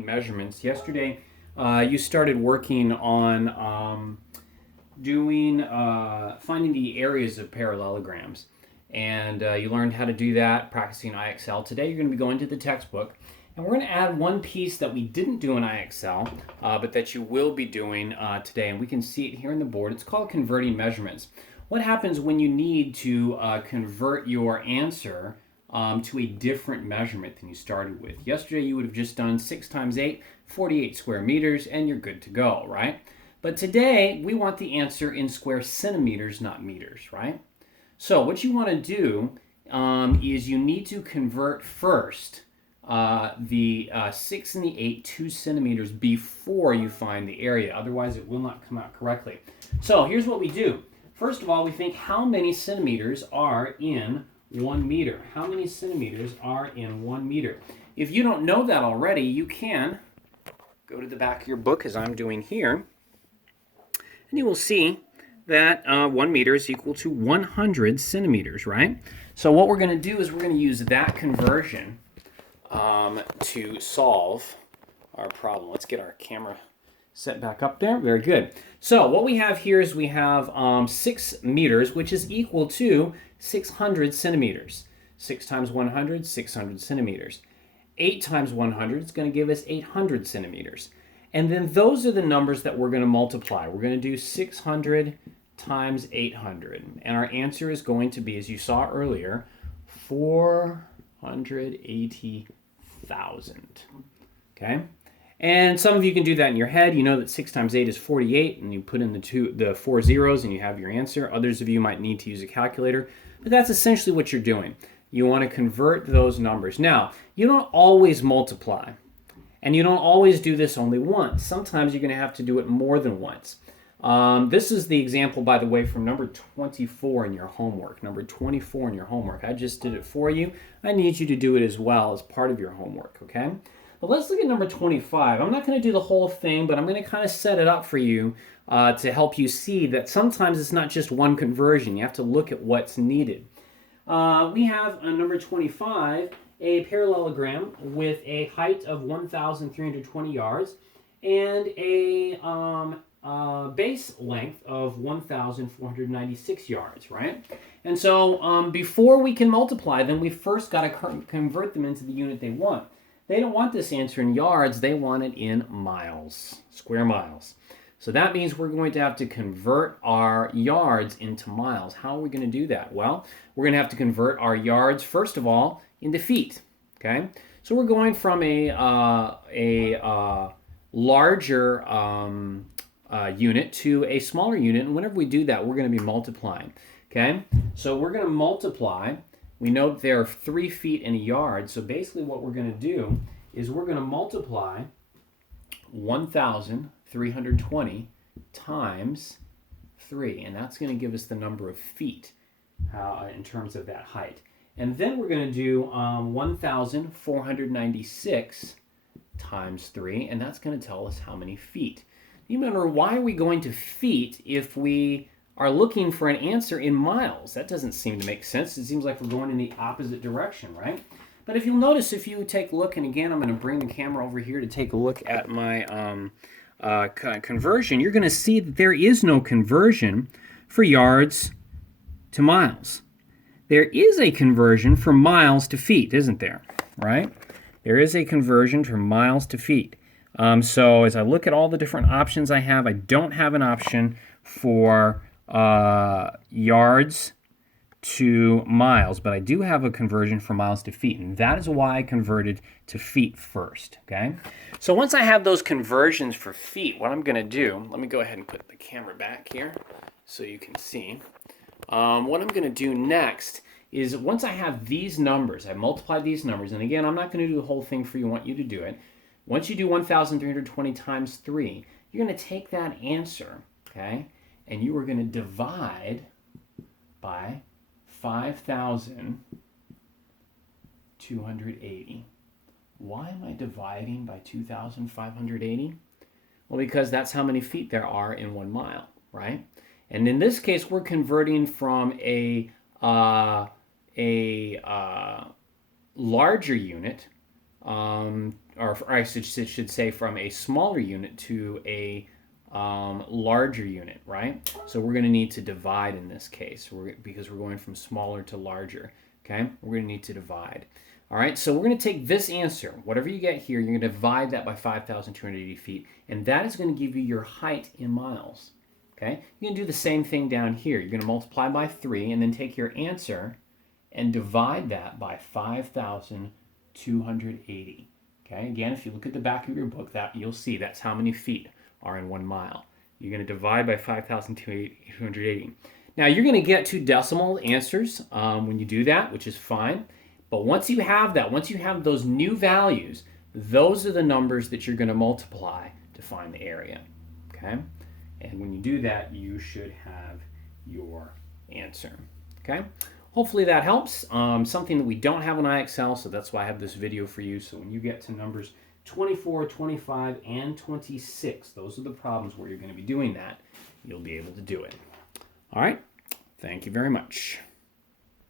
Measurements. Yesterday, you started working on finding the areas of parallelograms, and you learned how to do that practicing IXL. Today, you're going to be going to the textbook, and we're going to add one piece that we didn't do in IXL, but that you will be doing today, and we can see it here on the board. It's called converting measurements. What happens when you need to convert your answer to a different measurement than you started with? Yesterday you would have just done 6 times 8, 48 square meters, and you're good to go, right? But today we want the answer in square centimeters, not meters, right? So what you want to do is you need to convert first the 6 and the 8 to centimeters before you find the area. Otherwise it will not come out correctly. So here's what we do. First of all, we think how many centimeters are in 1 meter. How many centimeters are in 1 meter? If you don't know that already, you can go to the back of your book, as I'm doing here, and you will see that 1 meter is equal to 100 centimeters, right? So what we're going to do is we're going to use that conversion to solve our problem. Let's get our camera set back up there. Very good. So what we have here is we have 6 meters, which is equal to 600 centimeters. 6 times 100, 600 centimeters. 8 times 100 is going to give us 800 centimeters. And then those are the numbers that we're going to multiply. We're going to do 600 times 800. And our answer is going to be, as you saw earlier, 480,000. Okay? And some of you can do that in your head. You know that 6 times 8 is 48, and you put in the 4 zeros and you have your answer. Others of you might need to use a calculator, but that's essentially what you're doing. You want to convert those numbers. Now, you don't always multiply, and you don't always do this only once. Sometimes you're going to have to do it more than once. This is the example, by the way, from number 24 in your homework. Number 24 in your homework. I just did it for you. I need you to do it as well as part of your homework, okay? But let's look at number 25. I'm not going to do the whole thing, but I'm going to kind of set it up for you to help you see that sometimes it's not just one conversion. You have to look at what's needed. We have number 25, a parallelogram with a height of 1,320 yards and a base length of 1,496 yards, right? And so before we can multiply them, we first got to convert them into the unit they want. They don't want this answer in yards, they want it in miles, square miles. So that means we're going to have to convert our yards into miles. How are we going to do that? Well, we're going to have to convert our yards, first of all, into feet, okay? So we're going from a larger unit to a smaller unit, and whenever we do that, we're going to be multiplying, okay? So we're going to multiply. We know that there are 3 feet in a yard, so basically what we're going to do is we're going to multiply 1,320 times 3, and that's going to give us the number of feet in terms of that height. And then we're going to do 1,496 times 3, and that's going to tell us how many feet. You remember, why are we going to feet if we are looking for an answer in miles? That doesn't seem to make sense. It seems like we're going in the opposite direction, right? But if you'll notice, if you take a look, and again, I'm going to bring the camera over here to take a look at my conversion, you're going to see that there is no conversion for yards to miles. There is a conversion from miles to feet, isn't there? Right? There is a conversion from miles to feet. So as I look at all the different options I have, I don't have an option for yards to miles, but I do have a conversion from miles to feet, and that is why I converted to feet first, okay? So once I have those conversions for feet, what I'm going to do, let me go ahead and put the camera back here so you can see. What I'm going to do next is, once I have these numbers, I multiplied these numbers, and again, I'm not going to do the whole thing for you, I want you to do it. Once you do 1,320 times 3, you're going to take that answer, okay, and you are going to divide by 5,280. Why am I dividing by 2,580? Well, because that's how many feet there are in 1 mile, right? And in this case, we're converting from a larger unit or I should say from a smaller unit to a larger unit, right? So we're going to need to divide in this case because we're going from smaller to larger, okay? We're going to need to divide. All right, so we're going to take this answer, whatever you get here, you're going to divide that by 5,280 feet, and that is going to give you your height in miles, okay? You can do the same thing down here. You're going to multiply by 3 and then take your answer and divide that by 5,280, okay? Again, if you look at the back of your book, that you'll see that's how many feet are in 1 mile. You're going to divide by 5,280. Now, you're going to get 2 decimal answers when you do that, which is fine. But once you have that, once you have those new values, those are the numbers that you're going to multiply to find the area, okay? And when you do that, you should have your answer, okay? Hopefully that helps. Something that we don't have on IXL, so that's why I have this video for you. So when you get to numbers 24, 25, and 26, those are the problems where you're going to be doing that. You'll be able to do it. All right. Thank you very much.